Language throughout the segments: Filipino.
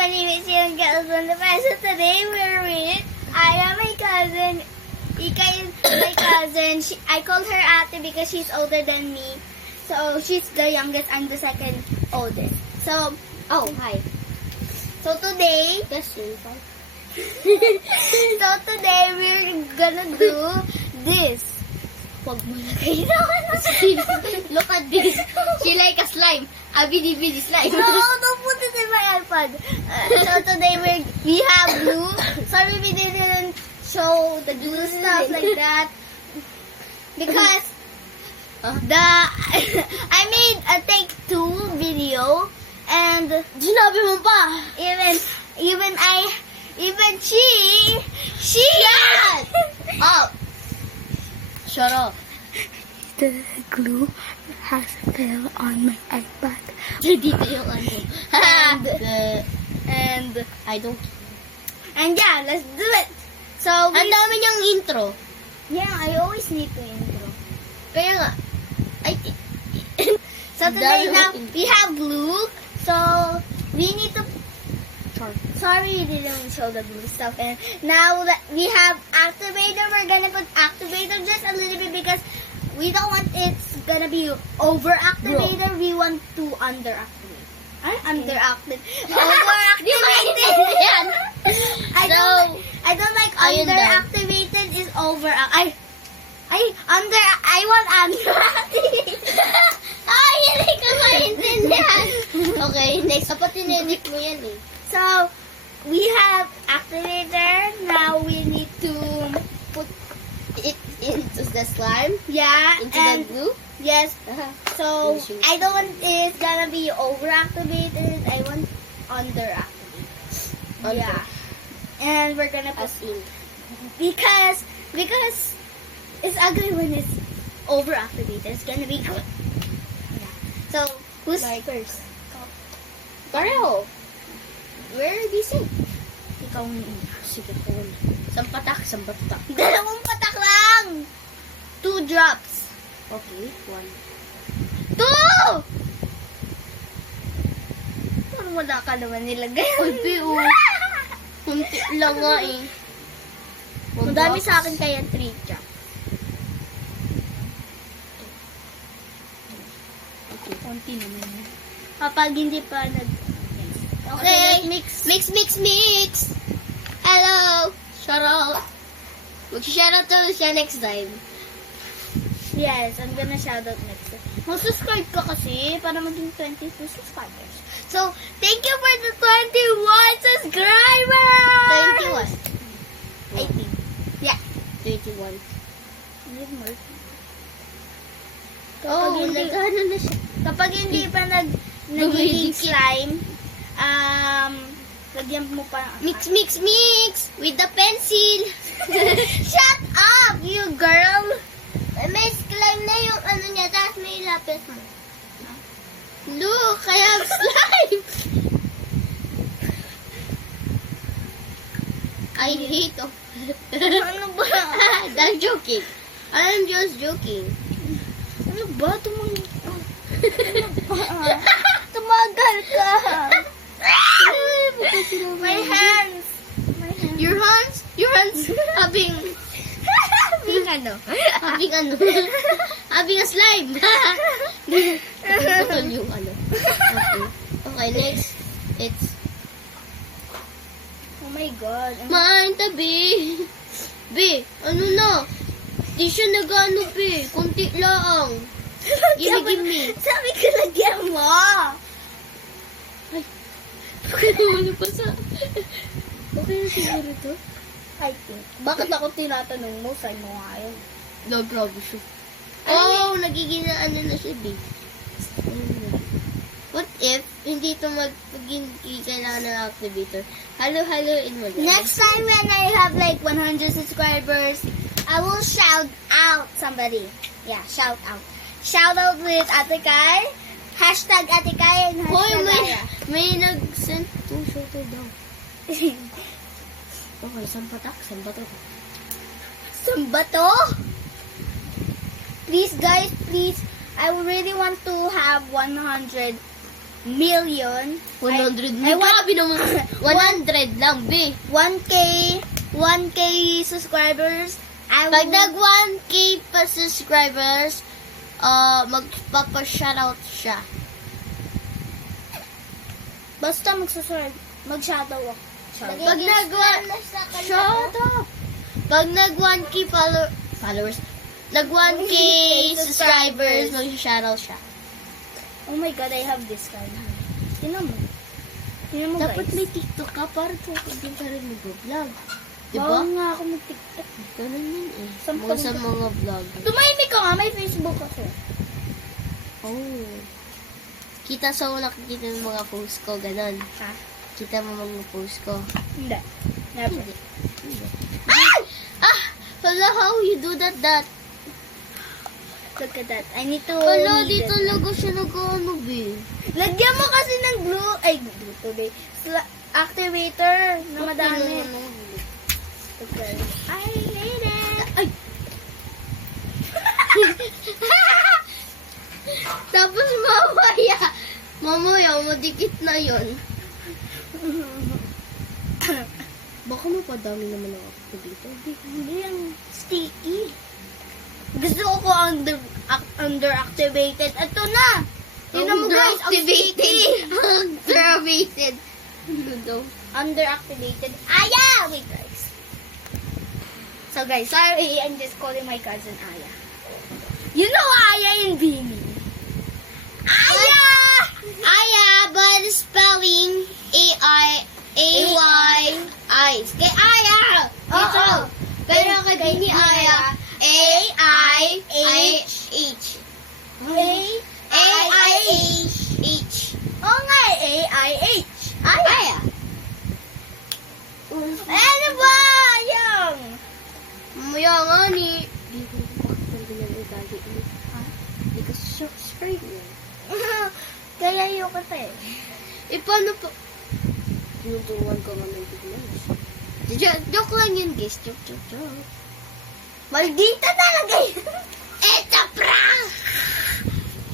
my name is Young Girls on the Best. So today we're with Aya, my cousin. Ika is my cousin. I called her ate because she's older than me. So she's the youngest, I'm the second oldest. So, hi. So today, so today we're gonna do this. Huwag mo lagay naman. Look at this. She like a slime. A bitty slime. No, don't put it in my iPad. So today we have glue. Sorry we didn't show the glue stuff like that. Because I made a take 2 video and Sinabi mo pa. even she Oh. Shut up. the glue has fell on my iPad. Dito yung ano. And I don't. and yeah, let's do it. So Ang dami niyang intro. yeah, I always need to intro. Kaya nga. So today Dami now mo intro. we have glue. So we need to. Sorry, we didn't show the blue stuff. And now that we have activator, we're gonna put activator just a little bit because we don't want it's gonna be over activator. We want to under activate. Under activate. Over activated. Yan. I don't like ayun under daw. activated is over. I want under activated. Ay, hindi ka maintindihan. Okay, next. Dapat tinedit mo yan eh. So, we have activator. Now we need to Put it into the slime. yeah, Into and the glue. yes. So Finish it. I don't want it's gonna be overactivated. I want underactivated. Under. Yeah, and we're gonna put As in. because it's ugly when it's overactivated. It's gonna be good. Yeah. So who's Like- first? Pareho. Where is it? Ikaw na. Sige, tawag. Sampatak. Dalawang patak lang. 2 drops. Okay, 1. 2! Parang wala ka naman nilagay. Uy, Pio. Kunti lang nga eh. Ang dami sa akin kaya 3 drops. Okay. Konti naman yan. Kapag hindi pa nag... Okay. Mix. Mix. Hello. Shout out. Mag-shout out to siya next time. Yes, I'm gonna shout out next time. Mag-subscribe ka kasi para maging 22 subscribers. So, thank you for the 21 subscribers! 21. I think. Yeah. 21. Need more. Oh, hindi- nagano na siya. Kapag hindi pa nagiging Lumilipad. slime, lagyan mo pa. Mix with the pencil. Shut up, you girl! May slime na yung ano niya, tapos may lapis mo. Look, I have slime. I hate of. Ano ba? I'm joking. I'm just joking. Ano ba? Tumagal ka! My hands! Your hands having ano? having a slime. Putol yung ano. Okay, next. It's Oh my God. mine tabi. B, ano na? Di siya nag-ano, B. Kunti lang. Give me. Sabi ko lagyan mo! Okay naman pa sa... Okay na siguro to? I think. Bakit ako tinatanong mo? Sa'yo mo nga yun. No, grabe siya. Oh, nagiging na ano na siya, B. What if, hindi ito hindi kailangan ng activator? Halo-haloin mo lang. Next time when I have like 100 subscribers, I will shout out somebody. Yeah, shout out. Shout out with Ate Kai. Hashtag Ate Kai and Hoy, hashtag may nag-send 2 shooter daw. Okay, sambatak. Samba to? Please guys, please. I really want to have 100 million. 100 I na. want- Grabe naman. 100 lang, B. 1K subscribers. Pag nag 1K pa subscribers, magpapa-shoutout siya. Basta mag-shadow ako. Pag nag shut up. Pag nag 1K followers, nag 1K subscribers, mag-shoutout siya. Oh my God, I have this card. Tingnan mo. Tingnan mo, Dapat guys. may TikTok ka para din ka rin mag-vlog. Diba? Bawal nga ako mag-TikTok. Ganun yun eh. Sampung- Sa mga vlog. Tumahimik ka nga, may Facebook ako. Oh. Kita sa nakikita ng mga post ko, ganun. Ha? Kita mo mga post ko. Hindi. Never. Hindi. Ah! Hala, how you do that? Look at that. I need to... Hala, knead di it. talaga siya nag-ano, be. Lagyan mo kasi ng glue. Ay, glue tuloy. Activator na madami. Okay. I hate it. Ay! Tapos mamaya, madikit na yon. Baka mapadami naman ang activator. Hindi yung sticky. Gusto ko under-activated. Ito na! Tingnan mo guys, ang sticky. Activated. Ano daw? Under-activated. Aya! Wait guys. So guys, sorry, I'm just calling my cousin Aya. You know Aya in Bini. Aya! Aya, but spelling A-I-A-Y-I. Kay Aya! Dito. Oo. Pero kay Bini Aya, A-I-H. A-I-H. Oo nga, A-I-H. Aya. Ano ba? Yung. Mamaya nga ni... Di ko bakit ganyan ugali mo. Ha? Di ka subscribe mo. Kaya yung kata eh. Eh, paano pa... Tinuturuan ko nga ng tignan. Joke lang yun, guys. Joke. Maldita talaga yun. Eto, prank!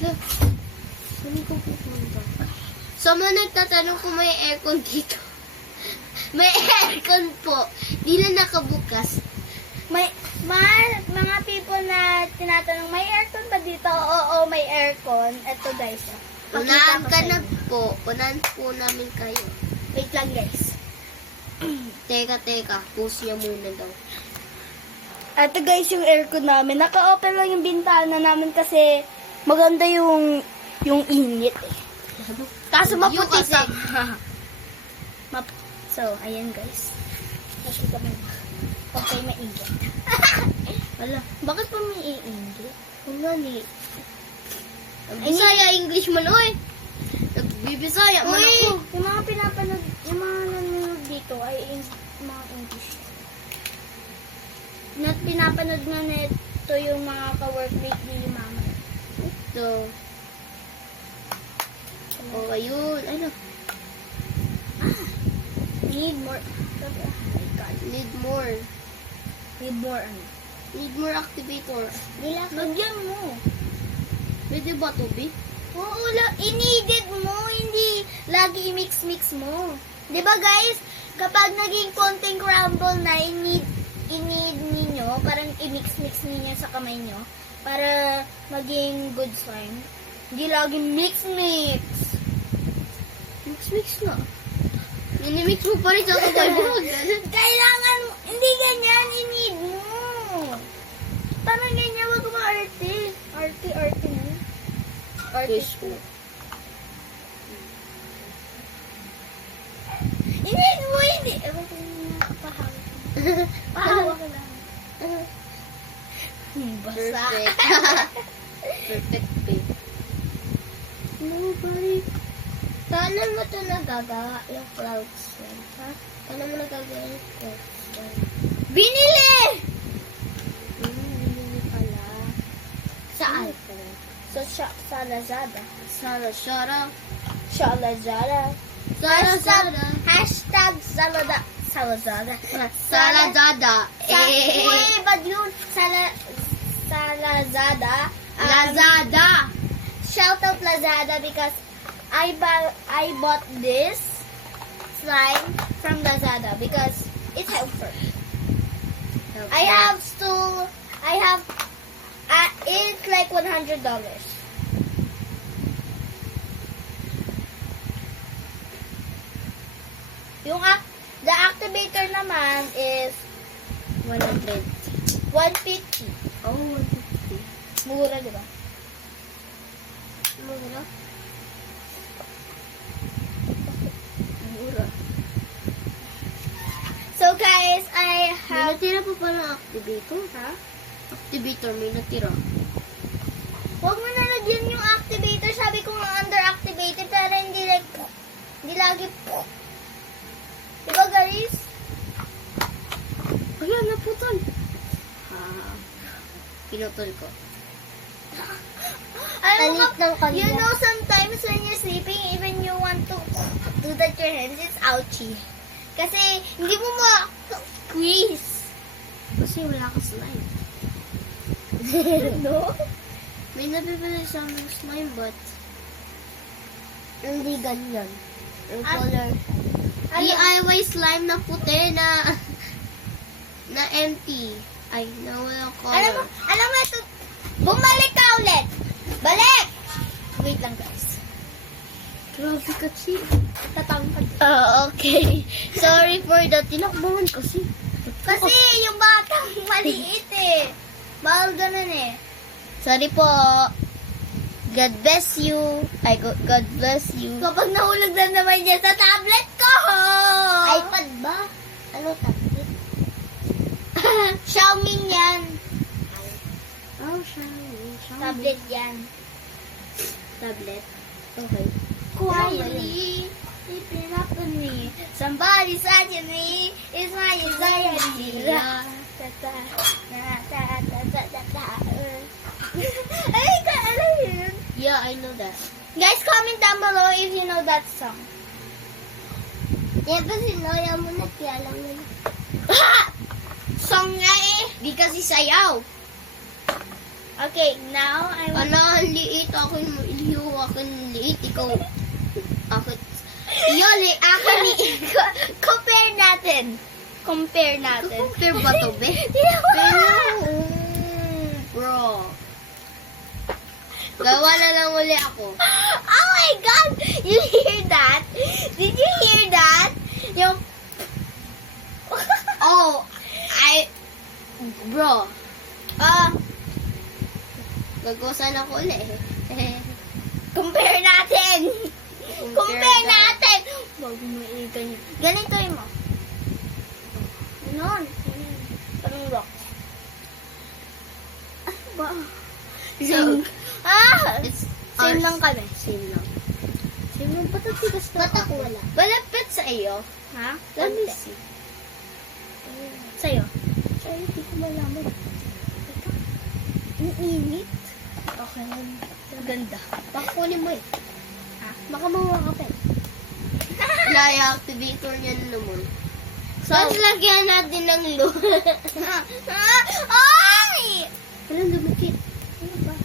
Saan ko pupunta? Sa mga nagtatanong kung may aircon dito. May aircon po. Di na nakabukas. May mga people na tinatanong, may aircon ba dito? Oo, may aircon. Ito guys. Unahan ko ka sa na inyo. po. Unahan po namin kayo. Wait lang guys. Teka. Pause niya muna daw. Ito guys yung aircon namin. Naka-open lang yung bintana namin kasi maganda yung init eh. Kaso Yung maputi kasi. pa. So, ayan guys. Nakita mo. Okay, mainit. Wala. Bakit pa may iinit? Wala ni. Bisaya English man, oy. Nagbibisaya man ako. Yung mga pinapanood, yung mga nanonood dito ay mga English. Pinapanood nga nito yung mga ka-workmate ni Mama. Ito. Oh, ayun. Ano? Need more. Oh my God. Need more. Need more ano? Need more activator. Lagyan mo. Pwede ba to, B? Oo, i-needed mo. Hindi lagi i-mix-mix mo. Diba guys, kapag naging konting crumble na, i-need ninyo, parang i-mix-mix ninyo sa kamay nyo para maging good slime. Hindi lagi mix-mix. Mix na. Ninimix mo pa rin sa kapag. Kailangan, hindi ganyan, i-need mo. Parang ganyan, wag mo arte. Arte mo. Fish po. I-need mo, hindi. Ewan ko yung pahawak. Pahawak lang. Basa. Perfect. Perfect, babe. Nobody. Paano mo ito nagagawa yung cloud slime, ha? Paano mo nagagawa yung cloud slime? Binili! Hindi pala. Saan? Sa Lazada. Sara. Sa Lazada. Hashtag Salada. Salazada. Saladada. Uy, ba't yun? Sa Lazada. Lazada. Shout out Lazada because I bought this slime from Lazada because it's helpful. It's like $100. The activator naman is 100. 150. Oh, 150. Mura, di ba? Mura. Mura. So guys, I May have natira pa pala ang activator. ha? Activator, may natira. Huwag mo na lagyan yung activator. Sabi ko nga under activated pero hindi lagi diba guys? Ayan, naputol. Pinutol ko. Alam mo, Talit ng kanila. you know sometimes when you're sleeping, even you want to do that your hands, it's ouchy. Kasi hindi mo squeeze. Kasi wala ka slime. No? May nabibili sa aming slime, but hindi ganyan. Yung color. DIY slime na puti na empty. Ay, na walang color. Alam mo ito, bumalik ka ulit. Balik! Wait lang guys. Grabe ka, Chi. Tatangkad. Okay. Sorry for that. Tinakbuhan kasi. Kasi yung batang maliit eh. Bawal ganun eh. Sorry po. God bless you. God bless you. Kapag nahulog na naman niya sa tablet ko! iPad ba? Ano tablet? Xiaomi yan. Oh, Xiaomi. Tablet yan. Tablet. Okay. Quietly, sleeping up with me. Somebody said to me, it's my anxiety. Ay, alam yun. Yeah, I know that. Guys, comment down below if you know that song. Yeah, but sinaya mo na kaya lang yun. Song nga eh. Di kasi sayaw. Okay, now I want... Ano, ang liit. Ako yung iliyo. Ako yung liit. Ikaw. Ako. Yun, ako ni... Compare natin. Compare natin. Compare ba to, be? Pero, bro. Gawa na lang uli ako. Oh my God! You hear that? Did you hear that? Yung... Oh, bro. Gagawasan ako uli. Compare natin! Compare natin! Wag mo ganyan. Ganito yun mo. Ganon. Parang rock. Ano ba? So, it's Same ours. lang kami. Same lang. Same lang. Ba't ang tigas na Ba't ako wala? Malapit sa iyo. Ha? Let me Konti. see. Sa'yo. Sorry, hindi ko malaman. Ang init. Okay. Ganda. Baka kunin mo eh. Ha? Baka mawa ka pa eh. Wala yung activator niya naman. So, Tapos lagyan natin ng glue. Ay! Walang dumikit. Ano ba?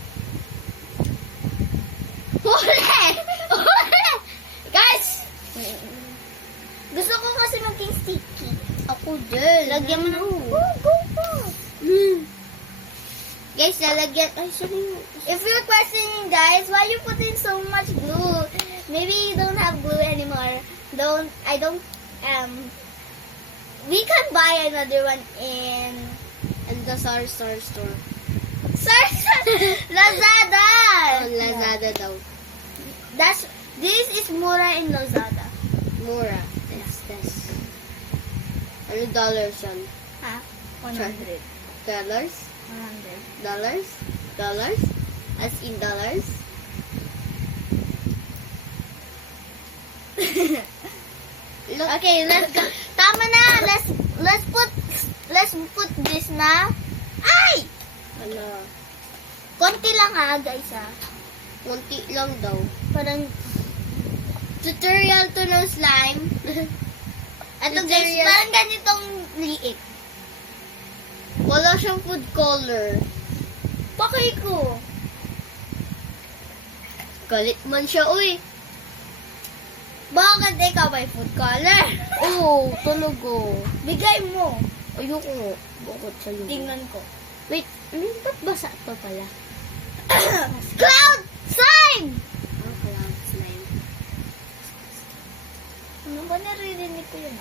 Huli! Huli! Guys! Gusto ko kasi maging sticky. Ako din. Lagyan mo ng... Ano? Go, go! Guys, lalagyan... Ay, sorry. If you're questioning, guys, why you putting so much glue? Maybe you don't have glue anymore. We can buy another one in... And the Star store. Lazada! Oh, Lazada daw. This is Mura in Lazada. Mura. That's. Ano dollars yan? Ha? 100. Dollars? 100. Dollars? Dollars? As in dollars? Look. Okay, let's go. Tama na. Let's put this na. Ay! Ano? Konti lang ha, guys ha. Kunti lang daw. Parang Tutorial to ng slime. ito guys, parang ganitong liit. Wala siyang food color. Pakay ko. Galit man siya, uy. Bakit ikaw may food color? Oo, talaga. Bigay mo. Ayoko nga. Bakit sa lugar? Tingnan ko. Wait, ba't basa to pala? Cloud slime! Oh, cloud slime. Ano ba naririnig ko yun?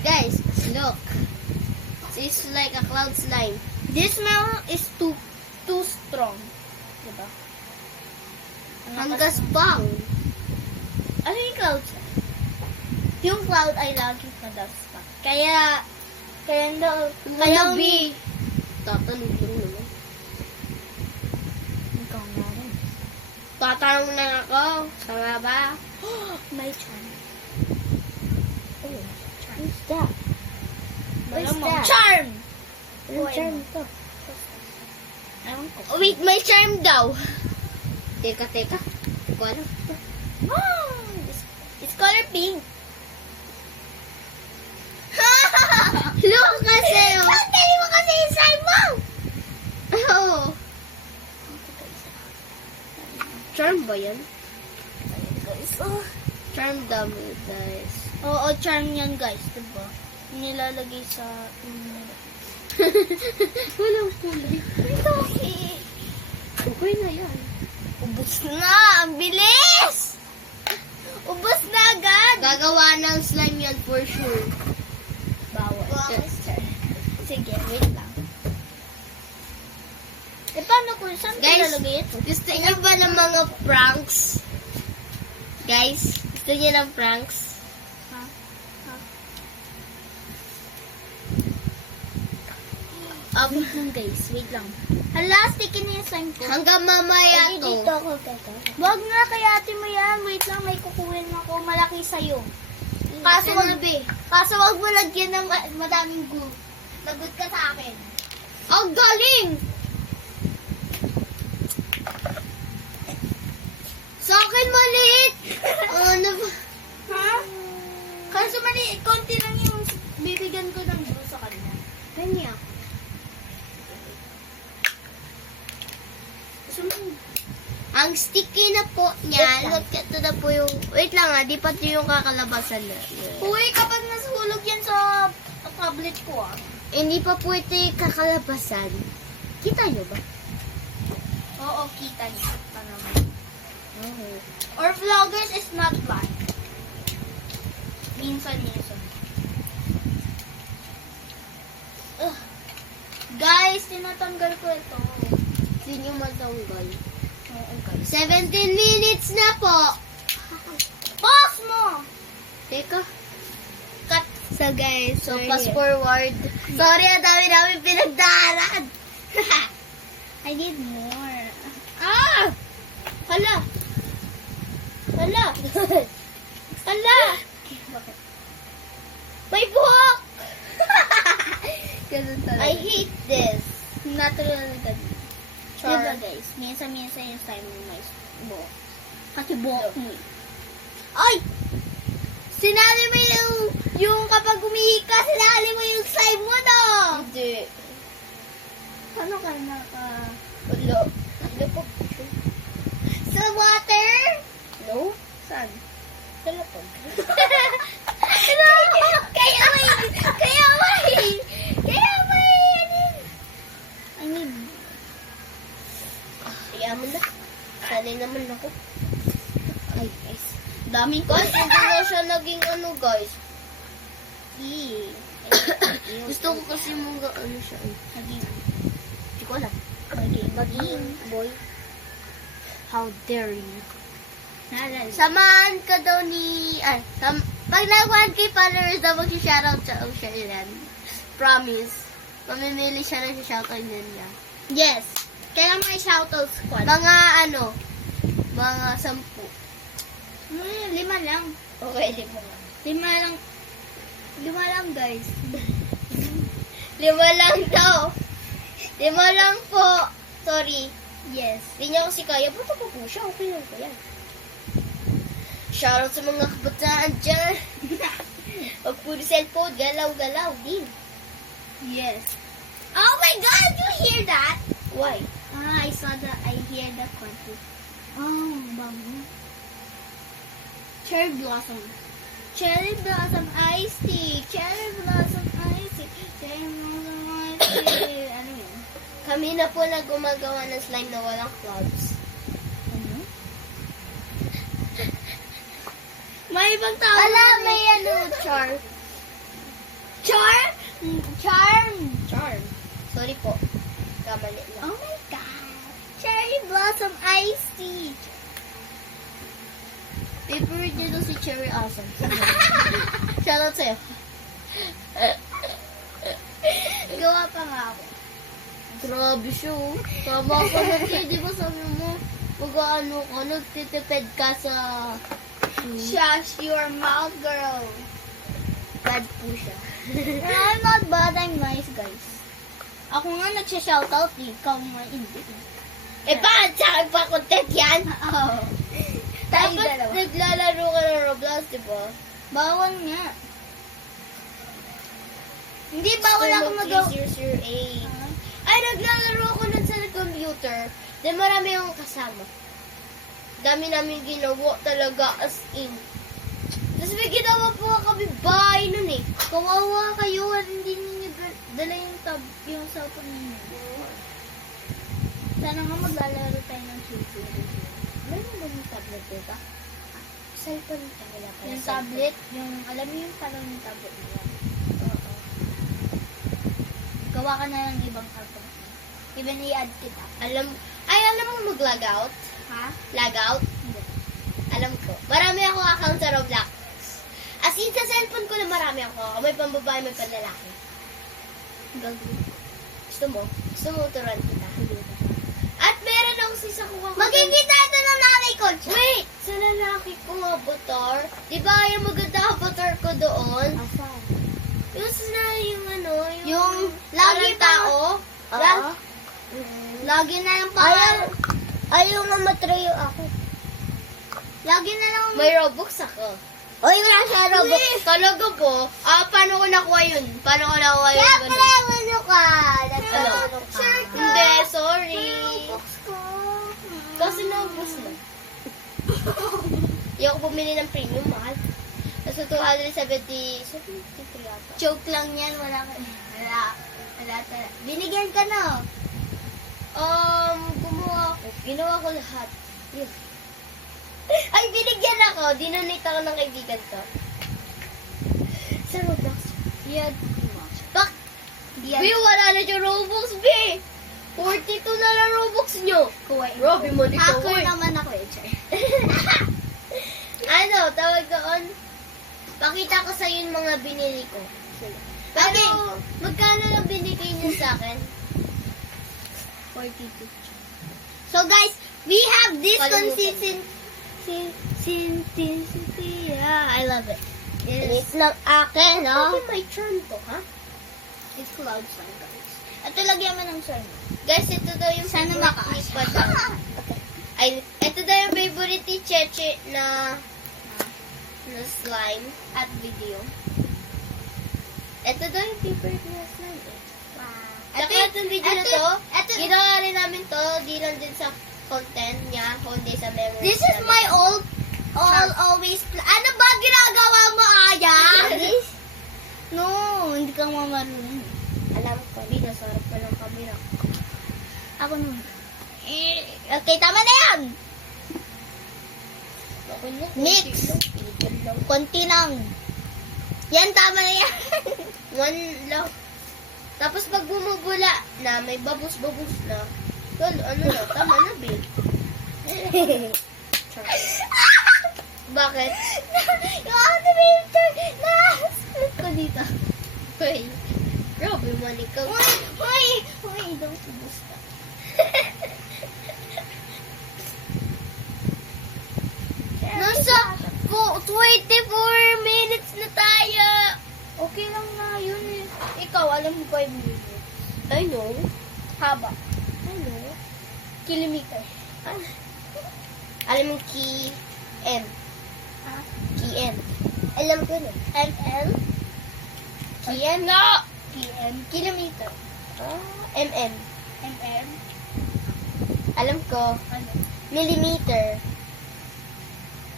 Guys, look. It's like a cloud slime. This smell is too strong. Diba? Hanggas bang. Ano yung cloud slime? Yung cloud ay lagi pa. Kaya daw, Kaya B. Tatanong lang naman. Ikaw nga rin. Tatanong lang ako. Sama ba? May charm. Oh, who's that? What's Malamang. that? Charm! Anong charm to? Ewan ko. Oh, wait, may charm daw. Teka. Hindi ko alam. It's color pink. Look kasi, oh. Tali mo kasi yung slime mo! Oh. Charm ba yan? Guys, oh. Charm dami, guys. Oo, charm yan guys, diba? Nilalagay sa... Walang kulay. Ito, okay. Okay na yan. Ubus na! Ang bilis! Ubus na agad! Gagawa ng slime yan for sure. Bawal. Yes. Sige, wait lang. Eh, paano kung saan ko Guys, lalagay ito? gusto niyo ba ng mga pranks? Guys, gusto niyo ng pranks? Ha? Wait lang guys, wait lang. Hala, sticky na yung slime ko. Hanggang mamaya Eh, to. dito ako, teka. Wag nga, kaya ate mo yan. Wait lang, may kukuhin ako. Malaki sa'yo. Kaso wag mo lagyan ng madaming glue. Lagot ka sa akin. Ang galing! Sa akin maliit! Ano ba? Ha? Kaso mali, konti lang yung bibigyan ko ng glue sa kanya. Kanya. Ang sticky na po niya. Wait lang. Look, ito na po yung... Wait lang di pa ito yung kakalabasan na. Uy, kapag nasuhulog yan sa tablet ko Hindi pa po ito yung kakalabasan. Kita nyo ba? Oo, kita niya. Pa naman. Or vloggers is not blind. Minsan. Ugh. Guys, tinatanggal ko ito. Sino matanggal? Oo, guys. 17 minutes na po! Pause mo! Teka. Cut. So guys, So, fast forward. Sorry, ang dami namin pinagdaanan. I need more. Ah! Hala! Hala! Hala! May buhok! Ganun I hate this. Natural na ganun. Char. Diba guys? Minsan yung slime mo may buhok. Kasi buhok mo eh. Ay! Sinali mo yung kapag umihika, sinali mo yung slime mo, no? Hindi. Ano ka naka... Wala. Ano po? Sa water? No? Saan? Sa lapag. Kaya may, I need... Iyaman na. Sanay naman ako. Ay, guys. Daming Guys, hindi na siya naging ano, guys. Eee. Gusto ko kasi mong ano siya. Naging... Hindi ko alam. Maging... Boy. How dare you? Naalala. Samahan ka daw ni... pag nag-1K followers daw, mag-shoutout siya o siya ilan. Promise. Mamimili siya ng shoutout niya. Yes. Kaya may shoutout squad. Mga ano, mga 10. 5 lang. Okay, 5 lang. 5 lang, guys. 5 lang daw. 5 lang po. Sorry. Yes. Hindi niya kasi kaya. Ba't ako po siya? Okay lang ko yan. Shoutout sa mga kabataan dyan. Pag puro cellphone, galaw-galaw din. Yes. Oh my God! You hear that? Why? I hear that quantity. Oh, bango. Cherry blossom. Cherry blossom iced tea. Cherry blossom iced tea. Cherry blossom iced tea. Ano yun? Kami na po na gumagawa ng slime na walang clouds. Ano? May ibang tao. Wala, may ano, char. Charm? Charm. Charm. Sorry po. Kamali lang. Oh my God. Cherry blossom iced tea. Favorite niyo daw si Cherry Awesome. Shoutout sa'yo. Gawa pa nga ako. Grabe siya, oh. Tama ka na, di ba sabi mo, mag-ano ka, nagtitipid ka sa Shush your mouth, girl. bad po siya. I'm not bad, I'm nice, guys. Ako nga nagsha-shoutout, ikaw nga hindi. Bakit sa akin pa content yan? Oo. Tayo Dapat dalawa. naglalaro ka ng Roblox, di ba? Bawal nga. Hindi bawal ako magawa. 008. Ay, naglalaro ako nun sa computer. Then marami akong kasama. Dami namin ginawa talaga as in. Tapos may ginawa po kami bahay nun eh. Kawawa kayo, hindi ninyo dala yung cellphone ninyo. Sana nga maglalaro tayo ng Tuesday. Meron ba yung tablet dito? Cellphone talaga pala. Yung tablet, yung, alam mo yung parang yung tablet nila. Oo. Gawa ka na ng ibang cartoon. Even i-add kita. Alam mo mag-log out? Ha? Log out? Hindi. Alam ko. Marami ako account sa Roblox. As in, sa cellphone ko na marami ako. May pambabae, may panlalaki. Gagawin. Gusto mo? Gusto mo turuan kita? At meron ako sa isang kuha ko. Magkikita ito ng nanay ko. Wait! Sa lalaki ko avatar. Di ba yung maganda avatar ko doon? Asan? Yung na yung ano, Yung lagi lagi tao. Oo. Lagi na lang pa. Ayaw nga matrayo ako. Lagi na lang. May Robux ako. Oy, wala siya Robux. Talaga po? Paano ko nakuha yun? Paano ko nakuha yun? Siyempre, ano ka? Nagtutulong ka. Sure ka. Hindi, sorry. Robux ko. Kasi naubos na. Yung ako bumili ng premium, mahal. Tapos 273 yata. Joke lang yan. Wala ka. Wala. Binigyan ka na. Gumawa ako. Ginawa ko lahat. Yun. Ay, binigyan ako. Dinonate ako ng kaibigan ko. Sa Roblox. Yan. Bak! Yan. Bi, wala na yung Robux, Bi! 42 na lang Robux nyo. Kuwain. Robby mo, di ka Hacker work. naman ako eh. Chay. Ano, tawag doon? Pakita ko sa'yo yung mga binili ko. Pero, magkano lang binigay niyo sa akin? 42. So guys, we have this Kalimutan. consistency. Yeah, I love it. It's not akin, no? Kasi may charm to, ha? It's cloud song, guys. Ito lagyan mo ng song. Guys, ito daw yung Sana favorite makaas. ni Padang. Ay, ito daw yung favorite ni Cheche na slime At video. Ito daw yung favorite niya slime eh. Wow. Ito yung video na to. Ginawa rin namin to. Di lang din sa content niya. Kundi sa memories This is my always ano ba ginagawa mo, Aya? No, hindi ka mamarunong. Alam ko, di nasarap ka ng camera. Ako nun. Okay, tama na yan. Ako na, Mix. konti lang. Konti lang. Yan, tama na yan. One lang. Tapos pag bumubula na, may babus-babus na. Well, ano na, tama na, babe. Bakit? Yung activator na split ko dito. Wait. Grabe man ikaw. Uy, don't ubus ka. Nasa 24 minutes na tayo. Okay lang na yun eh. Ikaw, alam mo 5 minutes. I know. Haba. I know. Kilometer. Alam mo, key M. Ah. Key M. Alam ko na. ML? Key M. No! PM. Kilometer. MM. MM? Alam ko. Ano? Millimeter.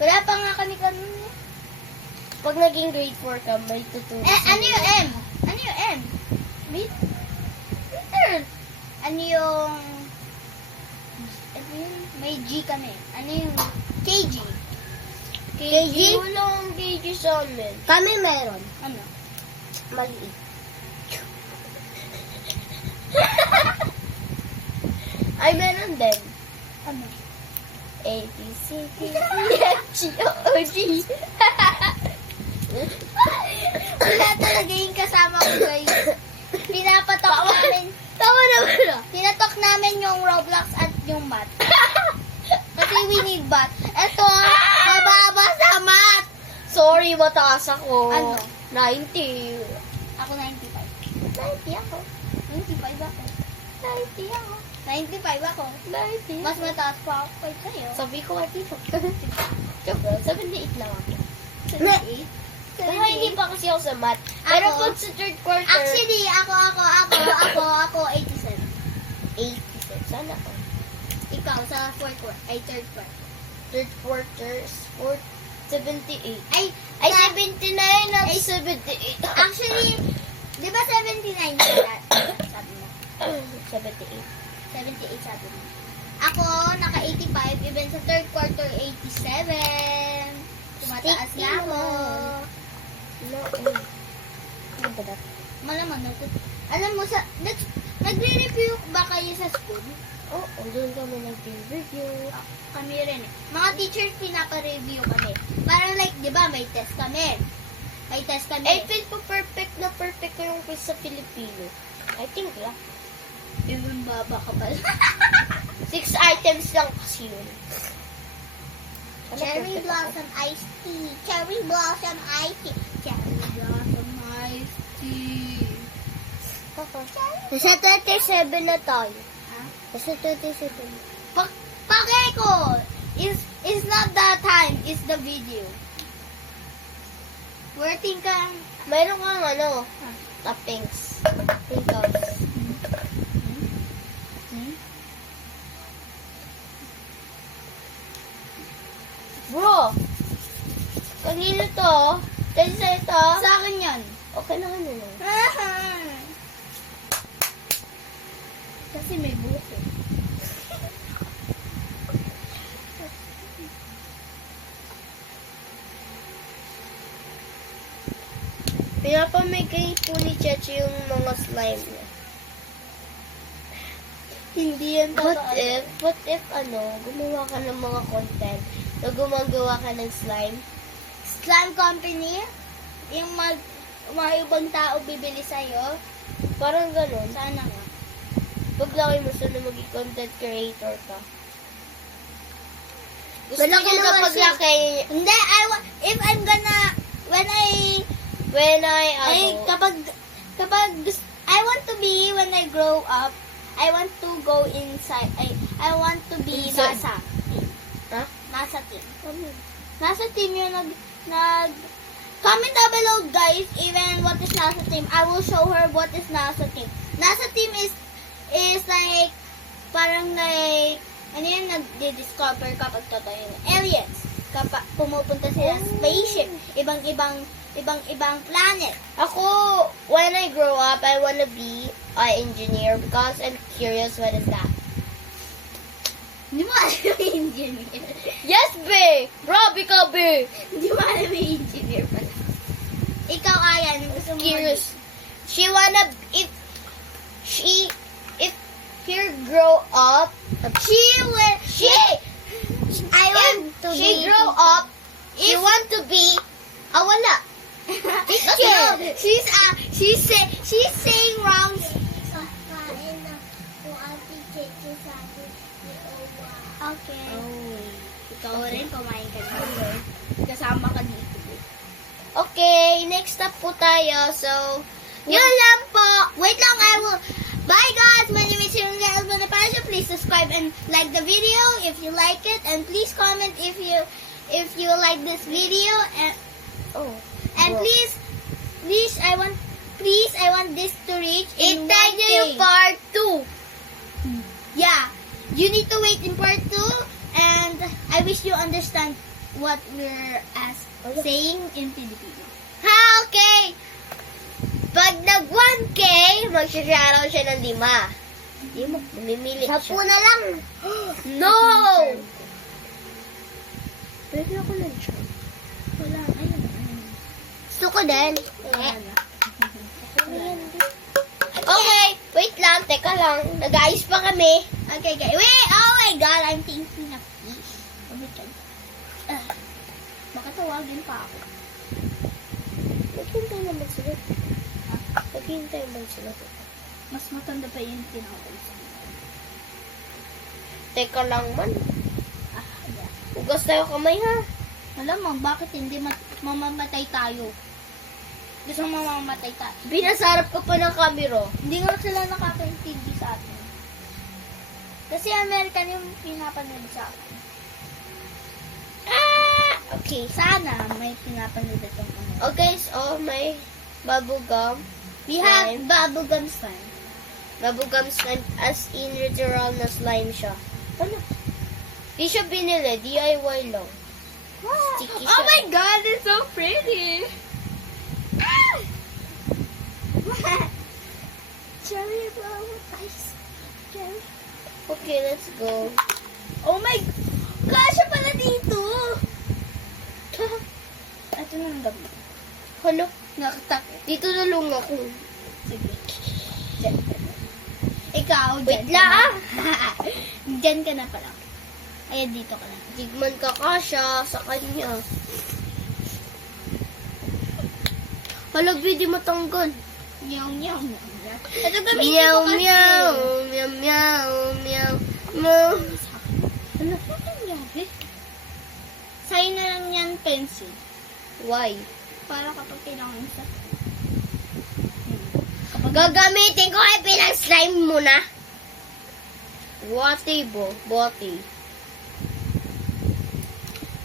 Wala pa nga kami kanina. Pag naging grade 4 ka, may tuturo. Ano yung M? Ano yung M? Meter. Ano yung... Ano yun? May G kami. Ano yung KG? KG? Walang KG sa amin. Kami meron. Ano? Maliit. Ay, meron din. Ano? A, B, C, D, E, F, G, O, G. Wala talaga yung kasama ko, guys. Pinapatok namin. Tama naman. Pinatok namin yung Roblox at yung math. Kasi we need math. Ito, mababa sa math. Sorry, mataas ako. Ano? 90. Ako 95. 90 ako. 95 ako. 90 ako. 95 ako. 90. Mas mataas pa ako kay sa'yo. Sabi ko nga dito. Joke lang, 78 lang ako. 78? Pero hindi pa kasi ako sa math. Pero Ako? pag sa third quarter, Actually, ako 87. 87. Sana ako. Ikaw sa third quarter. Third quarter, 78. Ay, Ay, sa- 79 at Ay, 78. actually, di ba 79 sabi mo? 78. 78 sabi mo. Ako, naka 85, even sa third quarter, 87. Tumataas Sticky na ako. No. Ano ba that? Malamang alam mo, nagre-review ba kayo sa school? Oo, doon kami nag-review. Kami rin eh. Mga teachers pinapa-review kami. Parang like, di ba, may test kami. May test kami. I feel po perfect na perfect ko yung quiz sa Filipino. I think lang. Even baba ka pala. 6 items lang kasi yun. Ano Cherry perfect blossom iced tea. Cherry blossom iced tea. Cherry blossom iced tea. ako? Nasa 37 na tayo. Ha? Nasa 37. Pakay ko! It's not the time, it's the video. Working kang... Mayroon kang ano, toppings. Wrinkles. Bro! Kanino to? Dahil sa'yo to? Sa akin yan. Okay na ano na. Kasi may buhok eh. Pinapamigay po ni Cheche yung mga slime niya. Hindi yan What if, gumawa ka ng mga content na gumagawa ka ng slime? Slime company, yung mga ibang tao bibili sa'yo, Parang ganun. sana nga. Paglaki mo sana maging content creator ka. Gusto Malaki ko na naman paglaki, Hindi, if I'm gonna, when I want to be, when I grow up, I want to go inside, I want to be Inside? NASA. Ha? NASA team. NASA team yung comment down below guys, even what is NASA team. I will show her what is NASA team. NASA team is like, parang like, ano yun, nag-discover kapag totoo yung aliens. Kapag pumupunta sila sa spaceship, ibang-ibang planet. Ako, when I grow up, I wanna be an engineer because I'm curious what is that. Hindi mo alam yung engineer. Yes, be! Grabe ka, be! Hindi mo alam yung engineer pala. Ikaw, Ayan, gusto mo Curious. She wanna, if she grow up, I want to she be... grow up, she want to be a wala. No, she's saying wrong. Okay. Ikaw rin, kumain ka na. Kasama ka dito. Okay, next up po tayo. So, Yun lang po. Wait lang, Bye guys, my name is Hiron Bonaparte. Please subscribe and like the video if you like it, and please comment if you like this video, and please I want this to reach in itag nyo yung 1K. part 2. Yeah, you need to wait in part 2, and I wish you understand what we're saying in Filipino. Ha, okay. Pag nag 1K, mag-shoutout siya ng 5. Hindi mo, mamimili siya. 10 na lang. No! Pwede ako ng charm. Wala, ayun. Gusto ko din. Wala na. Okay, wait lang, teka lang. Nag-ayos pa kami. Okay, guys. Wait! Oh my God! I'm thinking of fish. Baka tawagin pa ako. Maghintay naman sila. Maghintay naman sila. Mas matanda pa yung tinawag sa Teka lang man. yeah. Hugas tayo kamay ha. Alam mo, bakit hindi mamamatay tayo? Gusto mo mamamatay tayo? Binasarap ko pa ng camera. Hindi nga sila nakakaintindi sa atin. Kasi American yung pinapanood sa akin. Okay. Sana may pinapanood itong ano. Okay, so may bubblegum. We have Slime. bubblegum slime. Bubblegum slime as in literal na slime siya. Ano? Di siya binili. DIY lang. Sticky Oh siya. my God, it's so pretty! Cherry flower ice. Cherry. Okay, let's go. Oh my... Kasha pala dito! Ito na ang gabi. Ano? Nakatakit. Dito na lang ako. Sige. Diyan ka na. Ikaw, Wait dyan lang. ka na. Dyan ka na pala. Ayan, dito ka na. Tigman ka kasha sa kanya. Halagbi, di matanggal. Meow, meow, meow. Ito gamitin Meow, mo kasi. meow, meow, meow, meow, meow. Ano? Ano nangyari? Sa'yo na lang yan pencil. Why? Para kapag kailangan sa... Gagamitin ko ay pinag-slime muna. Wati bo, boti.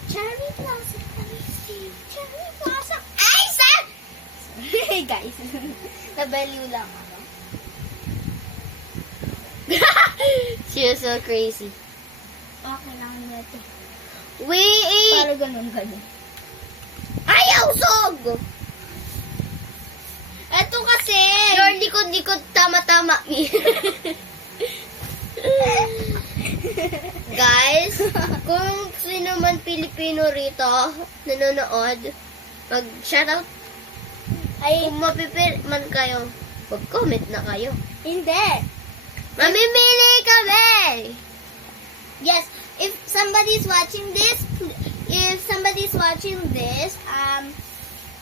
Cherry blossom. Cherry blossom. Ay, sir! Hey, guys. Nabaliw lang ako. She is so crazy. Okay lang natin. Wait! Para ganun. Ayaw, sog! Ito kasi. Your likod-likod, tama-tama. Guys, kung sino man Pilipino rito nanonood, mag-shoutout. Ay, Kung mapipil man kayo, mag-comment na kayo. hindi. Mamimili kami! Yes, if somebody's watching this,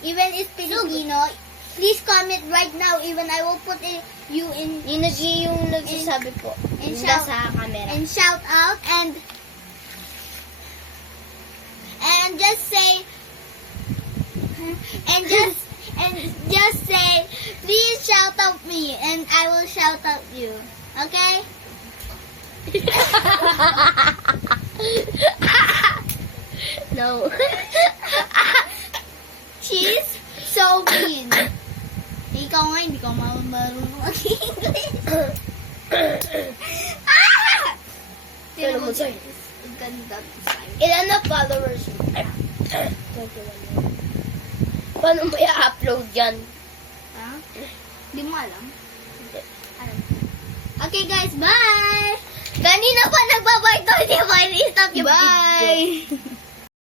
even if Filipino, please comment right now. Even I will put you in Yung nagsasabi po. In Yung shout- sa camera. and shout out and just say and just say, please shout out me and I will shout out you. Okay? No. She's so mean. Ikaw nga, hindi ka marunong mag-English. Pero mo, sorry. Ang ganda ng slime. Ilan na followers mo? 21. Paano mo i-upload yan? Ha? Hindi mo alam? Alam. Okay guys, bye! Kanina pa nagbabay to, hindi ba i-stop yung video? Bye!